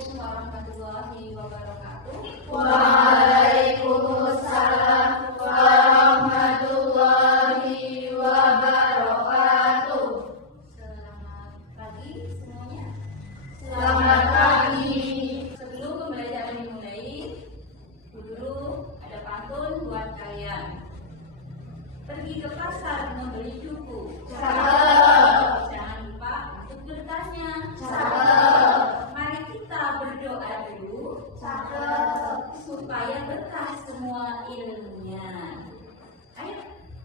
Assalamualaikum warahmatullahi wabarakatuh. Waalaikumsalam warahmatullahi wabarakatuh. Selamat pagi semuanya. Selamat pagi. Sebelum pembelajaran dimulai, dulu ada pantun buat kalian. Pergi ke pasar membeli cukup. Cakep. Jangan lupa untuk bertanya. Cakep. Mari kita berdoa dulu. Cakep. Supaya berkah semua ilmunya. Ayo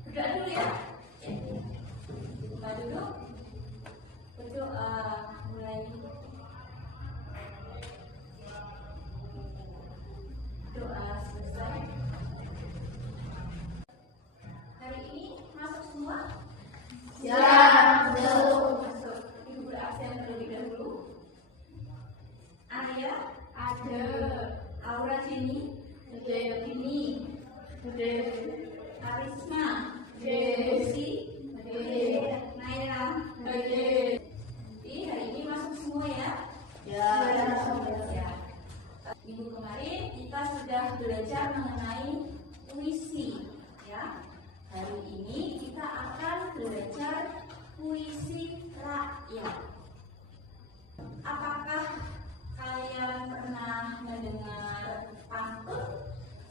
berdoa dulu ya. Buka dulu. Berdoa mulai. Doa selesai. Hari ini masuk semua? Siap. Masuk. Masuk. Ibu berabsen terlebih dahulu. Arya, Ada. Aura Jenny, Dini, Karisma, Lucy, Naira. Jadi hari ini masuk semua ya. Ya. Ya. Minggu kemarin kita sudah belajar mengenai puisi, ya. Hari ini kita akan belajar puisi rakyat. Apakah kalian pernah mendengar pantun?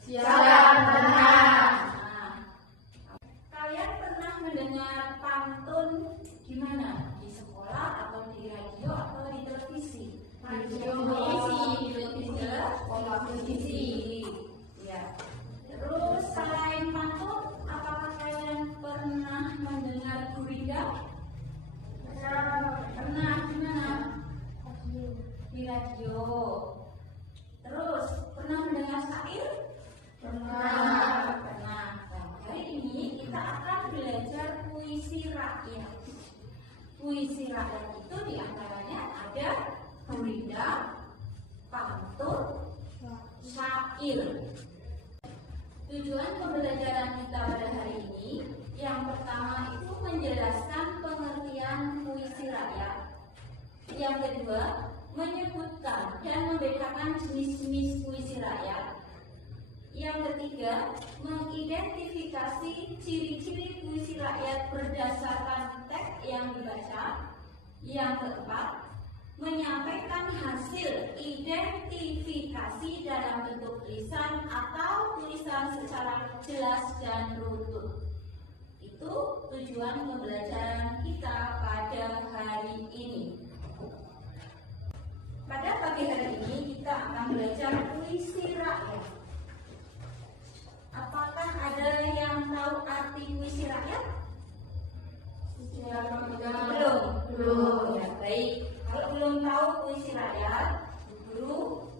Siap. Benar. Nah, kalian pernah mendengar pantun gimana? Di sekolah atau di radio atau di televisi? Televisi. Ya. Terus selain pantun, apakah kalian pernah mendengar gurindam? Pernah di mana? Di radio. Terus pernah mendengar syair? Pernah. Nah, hari ini kita akan belajar puisi rakyat. Puisi rakyat itu diantaranya ada gurindam, pantun, syair. Tujuan pembelajaran kita pada hari ini, yang pertama itu menjelaskan pengertian puisi rakyat. Yang kedua, menyebutkan dan membedakan jenis-jenis puisi rakyat. Yang ketiga, mengidentifikasi ciri-ciri puisi rakyat berdasarkan teks yang dibaca. Yang keempat, menyampaikan hasil identifikasi dalam bentuk tulisan atau tulisan secara jelas dan runtut. Itu tujuan pembelajaran kita pada hari ini. Pada pagi hari ini kita akan belajar puisi rakyat. Apakah ada yang tahu arti puisi rakyat? Belum. Ya, baik. Kalau belum tahu puisi rakyat, guru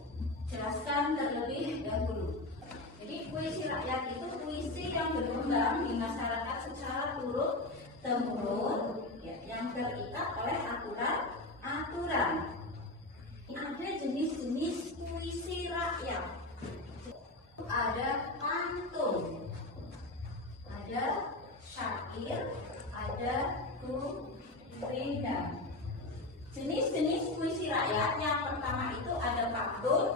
jelaskan terlebih dahulu. Jadi puisi rakyat itu puisi yang berkembang di masyarakat secara turun temurun, ya, yang terikat oleh aturan. Ada jenis-jenis puisi rakyat. Ada pantun, ada syair, ada gurindam. Jenis-jenis puisi rakyat yang pertama itu ada pantun,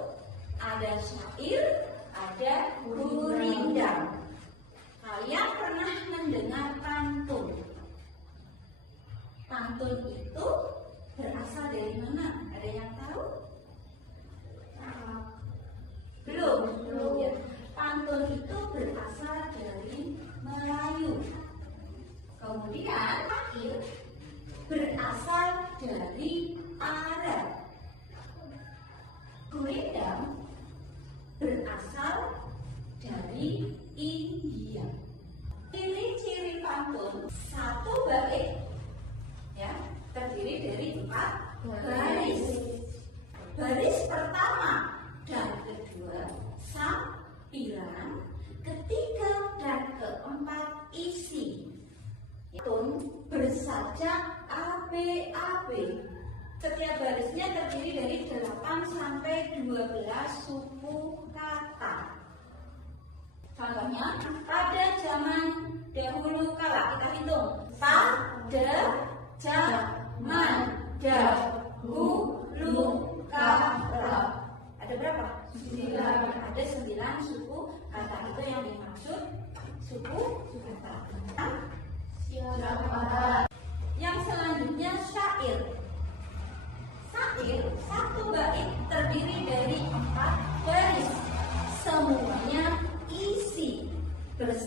ada syair, ada gurindam. Kalian pernah mendengar pantun? Pantun itu berasal dari mana? Ada yang tahu? Belum. Ya. Pantun itu berasal dari Melayu. Kemudian syair berasal dari Arab. Gurindam berasal dari India. Ciri-ciri pantun, satu bait, ya, terdiri dari 4 baris. Baris pertama dan kedua sampiran, ketiga dan keempat isi. Pantun bersajak AB. Setiap barisnya terdiri dari 8 sampai 12 suku kata. Contohnya, pada zaman dahulu kala, kita hitung. Pada zaman dahulu kala.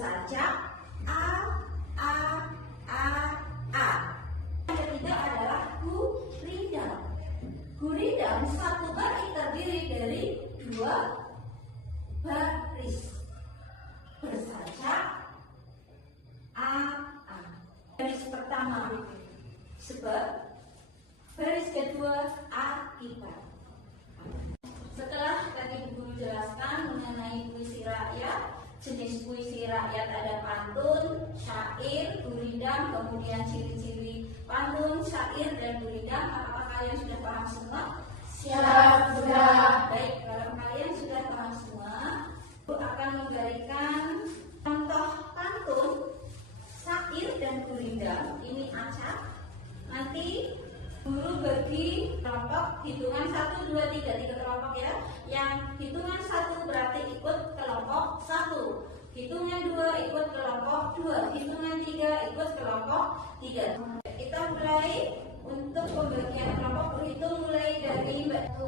bersajak a a a a. Yang ketiga adalah gurindam. Gurindam satu baris terdiri dari dua baris bersajak a a. Baris pertama sebab, baris kedua akibat. Setelah tadi guru jelaskan mengenai puisi rakyat, jenis puisi rakyat ada pantun, syair, gurindam, kemudian ciri-ciri pantun, syair, dan gurindam. Apakah kalian sudah paham semua? Siap, sudah. Baik, kalau kalian sudah paham semua, guru akan memberikan contoh pantun, syair, dan gurindam. Ini acak. Nanti guru bagi kelompok hitungan 1, 2, 3 kelompok ya. Yang hitungan 1 berarti ikut kelompok 1, hitungan 2 ikut kelompok 2, hitungan 3 ikut kelompok 3. Kita mulai untuk pembagian kelompok, berhitung mulai dari Mbak. 1,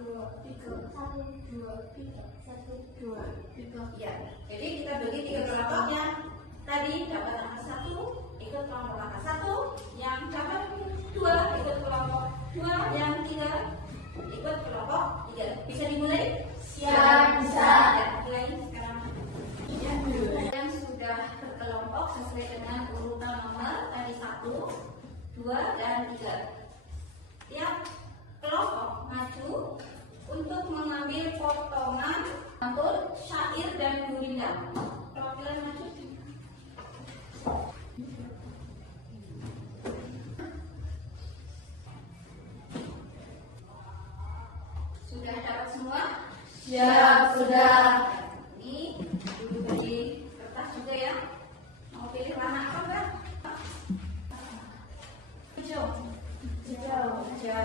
2, 3, 1, 2, 3, 1, 2, 3. Ya, jadi kita bagi 3 kelompok. Yang tadi dapat angka 1 ikut kelompok angka 1, yang dapat 2 ikut kelompok 2, yang 3 ikut kelompok 3. Bisa dimulai? Siap, bisa. Ya, mulai sekarang. Ya, yang sudah berkelompok sesuai dengan urutan nomor tadi 1, 2, dan 3. Tiap kelompok maju untuk mengambil potongan pantun, syair, dan gurindam. Perwakilan maju. Sudah dapat semua? Siap, sudah. Ini dulu bagi kertas juga ya. Mau pilih warna apa, Mbak? Hijau. Hijau.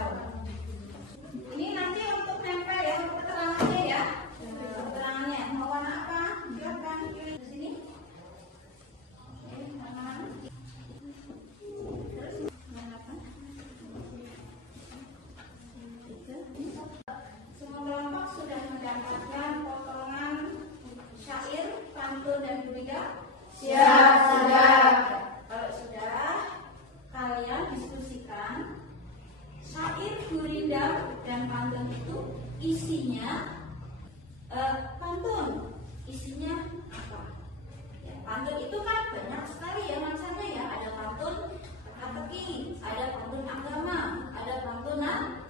Ini nanti untuk nempel ya, untuk keterangannya ya. Keterangannya mau warna apa? Silakan pilih di sini. Oke, warna. Terus warna apa? Semua kelompok sudah mendapatkan potongan syair, pantun, dan gurindam? Siap, sudah. Kalau sudah, kalian diskusikan syair, gurindam, dan pantun itu isinya pantun isinya apa? Ya, pantun itu kan banyak sekali ya macamnya ya. Ada pantun teka-teki, ada pantun agama, ada pantun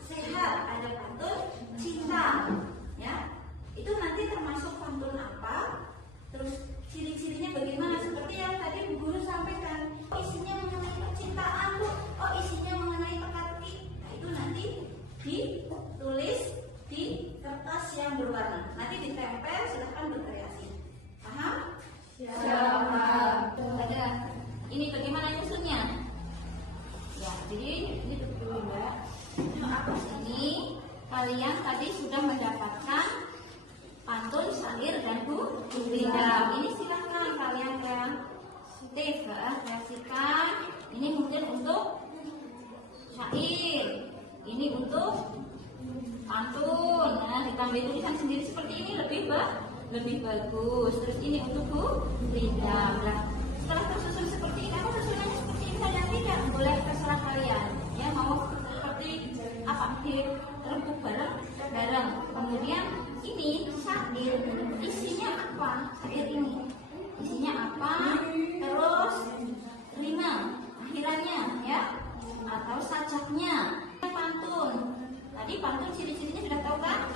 sehat, ada pantun cinta. Ya, itu nanti termasuk pantun apa? Terus ciri-cirinya bagaimana? Seperti yang tadi Bu Guru sampaikan. Oh, isinya mengenai percintaan, Bu. Oh, isinya mengenai teka-teki. Nah, itu nanti ditulis di kertas yang berwarna. Nanti ditempel, silahkan berkreasi. Paham? Siap. Ada. Ini bagaimana nyusunnya? Ya, jadi ini dulu Mbak. Atas ini kalian tadi sudah mendapatkan pantun, syair, dan gurindam. Ini silahkan kalian kreasikan. Ini mungkin untuk syair, ini untuk pantun. Nah, ditambah tulisan sendiri seperti ini lebih bagus. Terus ini untuk gurindam. Nah, setelah tersusun seperti ini, aku susunannya seperti ini saja, tidak boleh terserah kalian. Ya, mau seperti apa? Dirembuk bareng. Kemudian ini syair, isinya apa? Syair ini isinya apa? Terus rima akhirannya ya, atau sajaknya. Pantun tadi, pantun ciri-cirinya sudah tahu kan?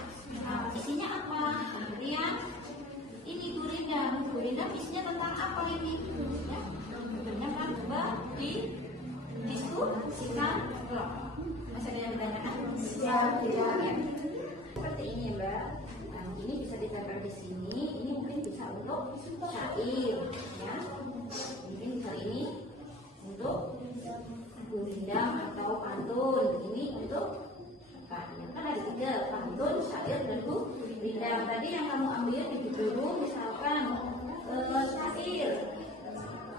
Nah, isinya apa? Kemudian ini gurindam isinya tentang apa ini? Ya, sebenarnya kan coba didiskusikan kelompok. Masih ada yang ditanyakan? Siap, tidak. Ya. Seperti ini Mbak. Nah, ini bisa ditempel di sini. Ini mungkin bisa untuk syair, ya. Mungkin bisa ini untuk gurindam atau pantun. Ini untuk apa? Ya, kan ada 3, pantun, syair, dan gurindam. Tadi yang kamu ambil di buku misalkan syair.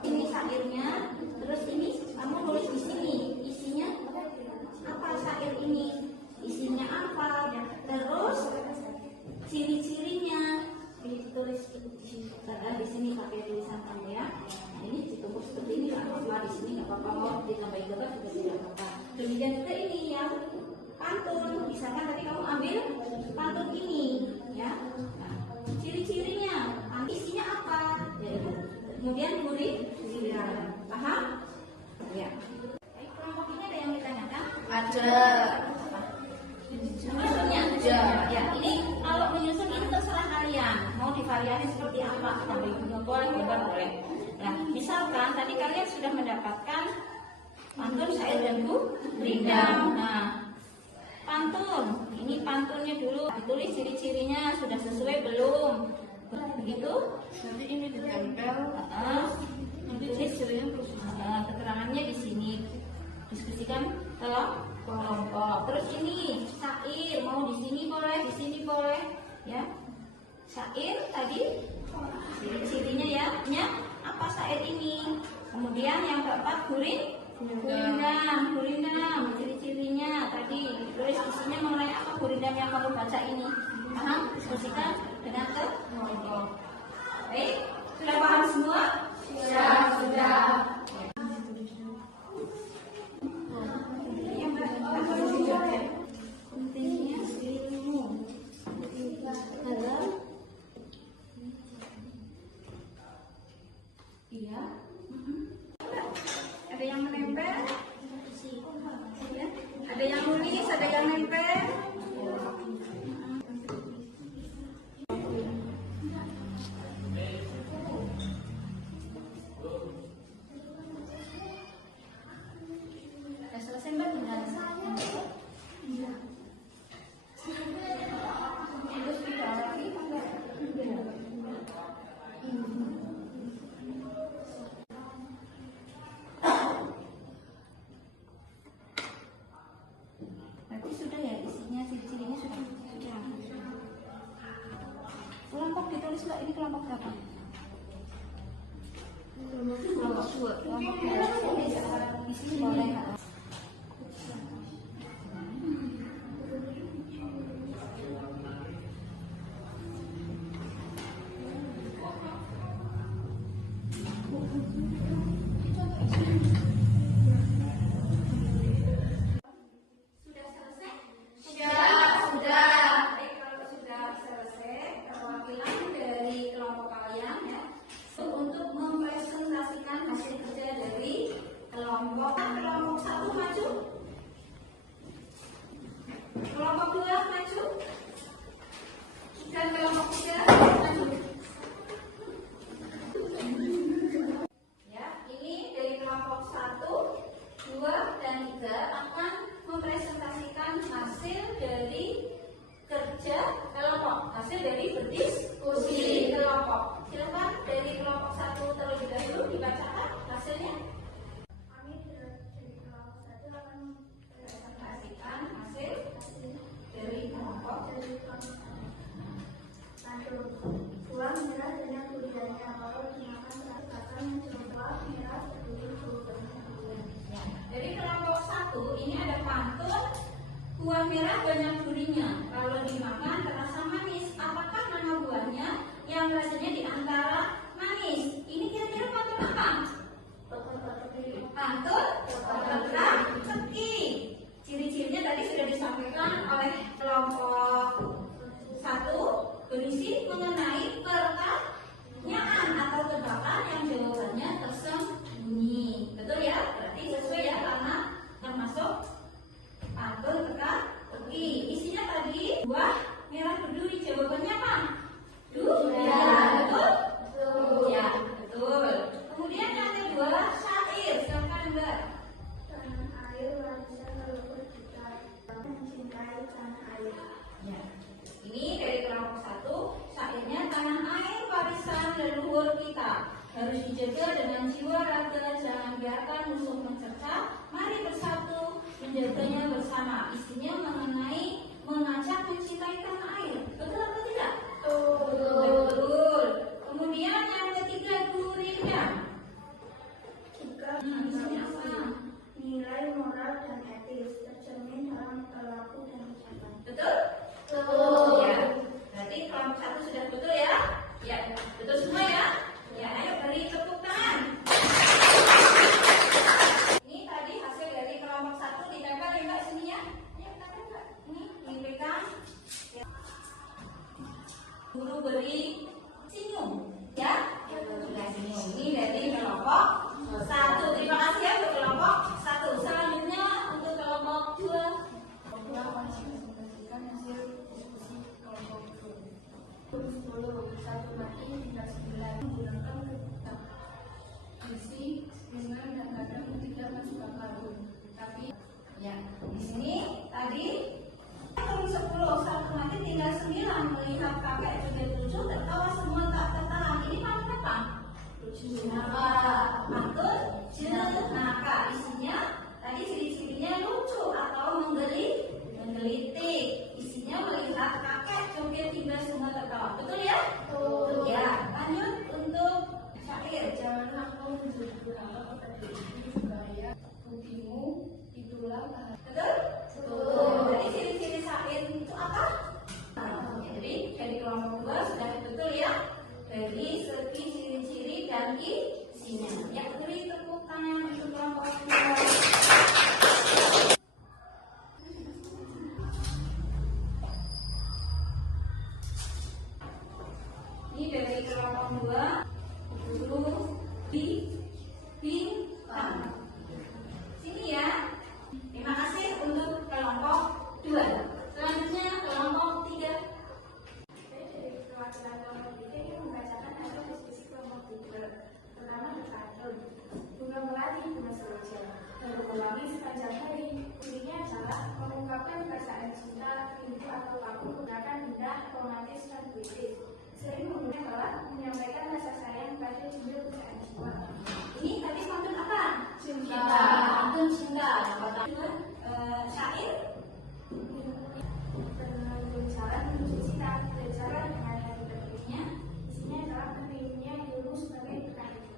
Ini syairnya. Terus ini kamu nulis di sini. Isinya apa syair ini? Isinya apa? Terus ciri-cirinya ditulis misalkan tadi kamu ambil pantun ini, ya. Nah, ciri-cirinya, isinya apa? Yaitu kemudian gurindam. Paham? Ya. Baik, kelompok ini ada yang ditanyakan? Ada. Menyusunnya? Ya. Ya, ini kalau menyusun ini terserah kalian. Mau divariasi seperti apa? Tambah bunga boleh, gambar boleh. Nah, misalkan tadi kalian sudah mendapatkan pantun, syair, dan gurindam. Nah, pantun, ini pantunnya dulu. Ditulis ciri-cirinya sudah sesuai belum? Begitu? Nanti ini ditempel. Nanti ciri-cirinya keterangannya di sini. Diskusikan kelompok. Terus ini syair, mau di sini boleh, ya. Syair tadi ciri-cirinya ya, apa syair ini? Kemudian yang keempat gurindam, ciri-cirinya tadi tulis isinya mengenai apa gurindam yang kamu baca ini. Paham? Diskusikan dengan kelompok. Baik, sudah paham semua? Sudah. Pentingnya ilmu dalam iya. Ada yang menempel, ya. Ada yang nulis, ada yang nempel. Sudah selesai Mbak, tinggal terus tidak lagi berarti sudah ya isinya, ciri-cirinya sudah. Kelompok ditulis Mbak, ini kelompok berapa? Kelompok 2. Kelompok 2 isinya boleh Kak. Sudah selesai? Sudah. Baik, kalau sudah selesai, perwakilan dari kelompok kalian ya, untuk mempresentasikan hasil kerja dari kelompok 1 maju, kelompok 2 maju, dan kelompok 3 maju. Ya, ini dari kelompok 1, 2, dan 3 akan mempresentasikan hasil dari kerja kelompok, hasil dari berdiskusi kelompok. Silakan dari kelompok 1 terlebih dahulu dibacakan hasilnya. Kami dari kelompok 1 akan Presentasikan hasil dari kelompok. Satu, buah merah dengan gurindamnya. Kalau dimakan akan mencoba merah seperti gurindamnya. Ya. Dari kelompok 1 ini ada pantun buah merah banyak durinya. Kalau dimakan terasa manis. Apakah nama buahnya yang rasanya di antara manis? Ini kira-kira pantun apa? Pantun teka-teki. Ciri-cirinya tadi sudah disampaikan oleh kelompok 1, berisi mengenai pertanyaan atau tebakan yang jawabannya tersembunyi. Betul ya? Berarti sesuai ya, karena termasuk pantun teka-teki. Isinya tadi buah merah berduri. Jawabannya apa? Durian. Betul? Ya, betul. Kemudian yang kedua syair. Silakan Mbak. Tanah air warisan leluhur kita. Mencintai tanah air. Ya. Ini dari kelompok 1, syairnya tanah air warisan leluhur kita harus dijaga dengan jiwa raga, jangan biarkan musuh mencerca. Mari bersatu menjaganya bersama. Isinya mengenai mengajak mencintai tanah air. Betul atau tidak? Betul. Kemudian yang ketiga gurindam. Isinya apa? Nilai moral dan etis tercermin dalam perilaku dan ucapan. Betul? Ya. Berarti kelompok 1 sudah betul ya? Ya, betul semua ya? Ya, ayo beri tepuk tangan. Ini tadi hasil dari kelompok 1 ditempel ya Mbak sini ya. Ayo kita Mbak. Ini beri senyum, ya. Nah, senyum ini dari kelompok 1. Terima kasih ya untuk kelompok 1. Selanjutnya untuk kelompok 2. Masih mempresentasikan hasil diskusi kelompok 10. Satu mati tinggal 9 menggunakan ketak isi dengan dan kadang tidak masuk akal. Tapi Ya, di sini tadi turun 10, satu mati tinggal 9 melihat kakek joget lucu tertawa semua tak tertahan. Ini pantun apa? Pantun jenaka. Isinya tadi ciri-cirinya lucu atau menggelitik. Isinya melihat kakek joget hingga semua tertawa. Betul ya? Betul. Ya, lanjut untuk syair. janganlah kau menjadi berharap pada diri supaya buktimu itulah bahasa. Betul? Betul. Jadi ciri-ciri syair itu apa? Jadi dari kelompok 2 sudah betul ya. Dari segi ciri-ciri dan isinya. Ya, beri tepuk tangan untuk kelompok 2. Ini dari kelompok 2 guru di bintang. Sini ya. Terima kasih untuk kelompok 2. Selanjutnya kelompok 3. Dari perwakilan kelompok 3 yang membacakan hasil diskusi kelompok 3. Pertama berpantun. Bunga melati, bunga seroja, baru mewangi sepanjang hari. Bunyinya adalah mengungkapkan perasaan cinta, rindu atau aku menggunakan indah, romantis dan puitis. Sering menggunakan adalah menyampaikan rasa sayang pada jiwa perasaan jiwa. Ini tadi pantun apa? Cinta. Pantun cinta. Syair. Berjalan menuju cinta, berjalan dengan hati berdirinya. Isinya adalah pentingnya ilmu sebagai berkah hidup.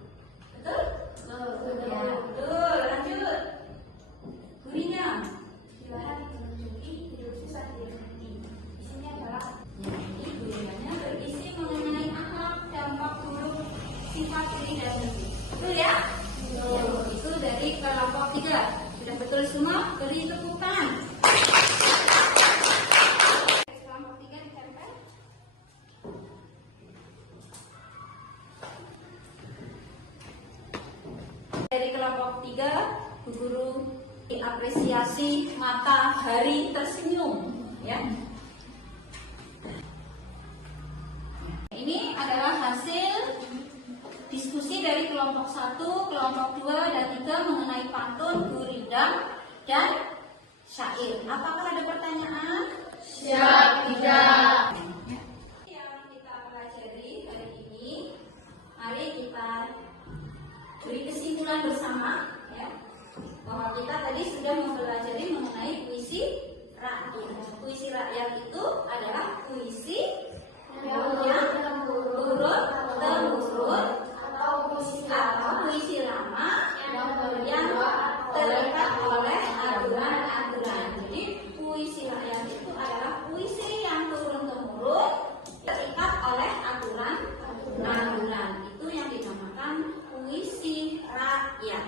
Betul? Betul. Ya, betul. Lanjut. Gurinya. Bila hati menunjuki, hidup susah dimengerti. Isinya adalah Ya, ini gurinya berisi mengenai akhlak, dampak buruk, sifat diri dan diri. Betul ya? Betul. Ya, itu dari kelompok 3. Sudah betul semua? Beri tepuk tangan. Kelompok 3 ditempel. Dari kelompok 3, Bu Guru diapresiasi matahari tersenyum, ya. Ini adalah hasil diskusi dari kelompok 1, kelompok 2, dan 3 mengenai pantun, gurindam, dan syair. Apakah ada pertanyaan? Siap, tidak. Yang kita pelajari hari ini, mari kita beri kesimpulan bersama, ya, bahwa kita tadi sudah mempelajari mengenai puisi rakyat. Puisi rakyat itu adalah puisi yang turun temurun Atau puisi atau puisi lama yang terikat oleh aturan-aturan. Jadi puisi rakyat itu adalah puisi yang turun temurun terikat oleh aturan-aturan. Itu yang dinamakan puisi rakyat.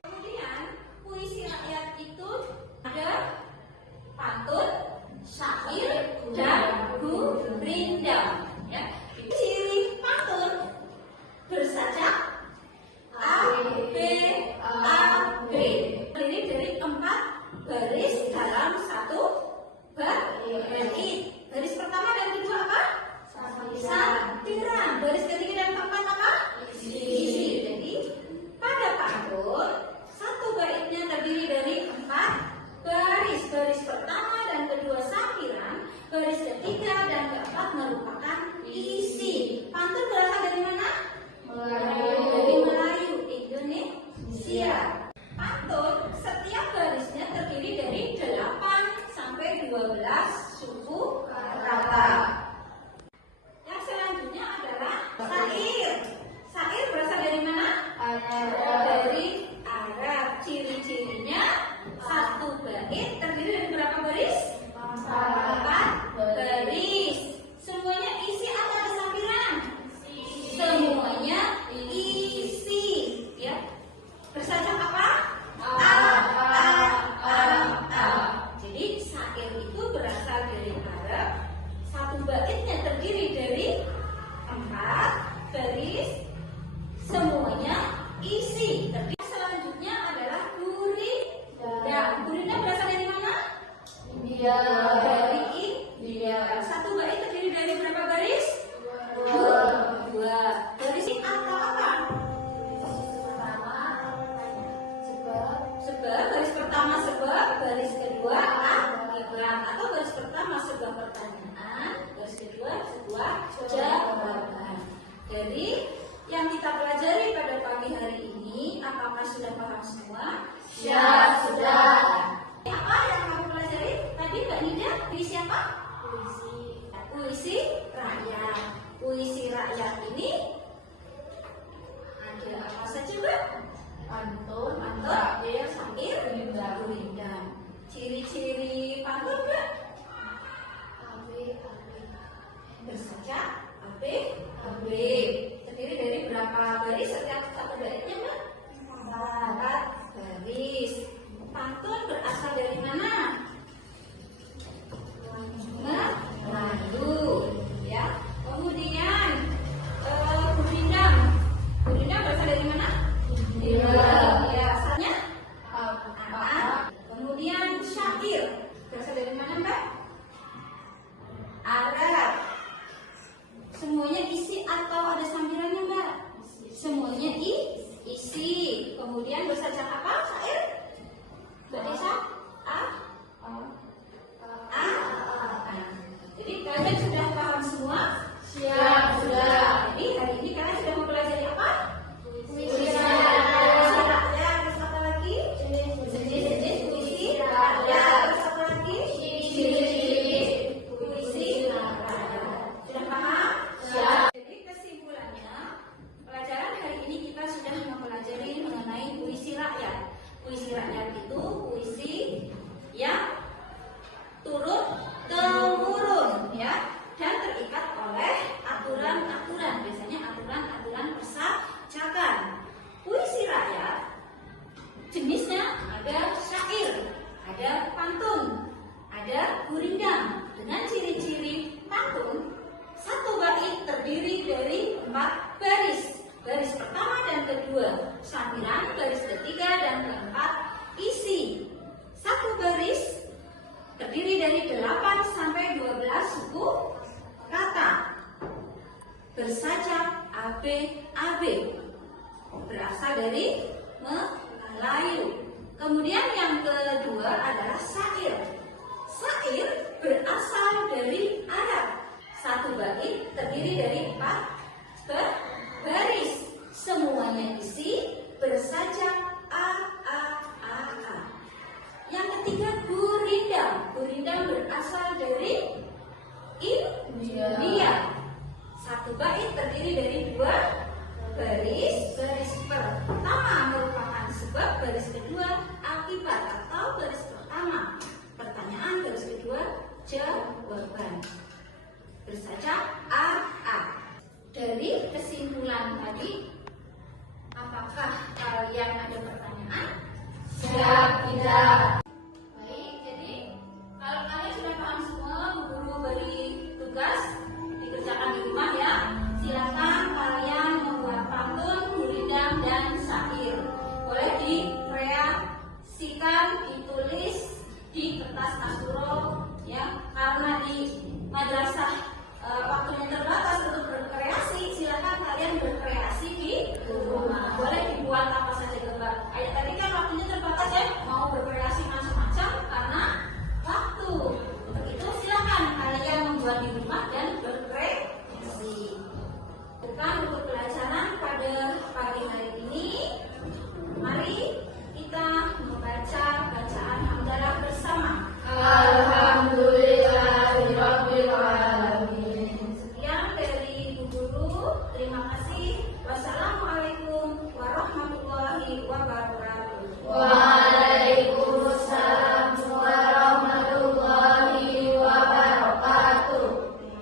Kemudian puisi rakyat itu ada pantun, syair, dan gurindam. Ya. Ciri pantun bersajak A, B, A, B. Terdiri dari 4 baris dalam 1 bait. Baris pertama dan kedua apa? Santiran. Baris ketiga dan keempat apa? Isi. Jadi pada pantun 1 baitnya terdiri dari 4 baris. Baris pertama dan kedua sampiran, baris ketiga dan keempat merupakan isi. Pantun berasal dari mana? Dari Melayu, Indonesia. Pantun setiap barisnya terdiri dari 8 sampai 12 suku kata. Yang selanjutnya adalah syair. Syair berasal dari mana? Dari Arab. Ciri-cirinya 1 bait terdiri dari berapa baris? 4 baris. Semuanya isi atau ada sampiran? Semuanya isi, ya. Bersajak apa? A. Jadi syair itu berasal dari Arab. 1 baitnya terdiri dari Dia. Dari I. Dia. Satu bait terdiri dari berapa baris? Dua. Baris ini atau apa? Sebab baris pertama sebab, baris kedua akibat, atau baris pertama sebuah pertanyaan, baris kedua sebuah jawaban. Jadi yang kita pelajari pada pagi hari ini, apakah sudah paham semua? Ya, sudah. Apa yang kamu pelajari tadi, Mbak Nida? Puisi apa? Puisi rakyat. Puisi rakyat ini ada apa saja, Mbak? Pantun, Syair, gurindam. Ciri-ciri pantun, Mbak? Bersaja, AB. Terdiri dari berapa baris setiap satu barisnya, Mbak? 4 baris. Pantun berasal dari mana? Melayu, ya. Kemudian gurindam. Gurindam berasal dari mana? Ya, asalnya apa? Kemudian syair berasal dari mana, Mbak? Arab. Semuanya isi atau ada sambilannya, Mbak? Semuanya isi. Kemudian bersaja apa? Syair? Mbak Desa? Jadi kalian sudah paham semua? Siap, sudah. Jadi hari ini kalian sudah mempelajari apa? Puisi rakyat. Terus apa lagi? Jenis-jenis puisi rakyat. Terus apa lagi? Ciri-ciri puisi rakyat. Sudah paham? Siap. Jadi kesimpulannya, pelajaran hari ini kita sudah mempelajari mengenai puisi rakyat. Puisi rakyat itu puisi yang turun temurun, ya, dan terikat oleh aturan-aturan, biasanya aturan-aturan persacakan. Puisi rakyat jenisnya ada syair, ada pantun, ada gurindam. Dengan ciri-ciri pantun, satu bait terdiri dari 4 baris. Baris pertama dan kedua sambilan, baris ketiga dan keempat isi. Satu baris terdiri dari 8 sampai 12 suku kata. Bersajak AB berasal dari Melayu. Kemudian yang kedua adalah syair. Syair berasal dari Arab. Satu bait terdiri dari 4 baris. Semuanya isi bersajak A. Yang ketiga gurindam. Gurindam berasal dari India. Satu bait terdiri dari 2 baris. Baris pertama merupakan sebab, baris kedua akibat atau baris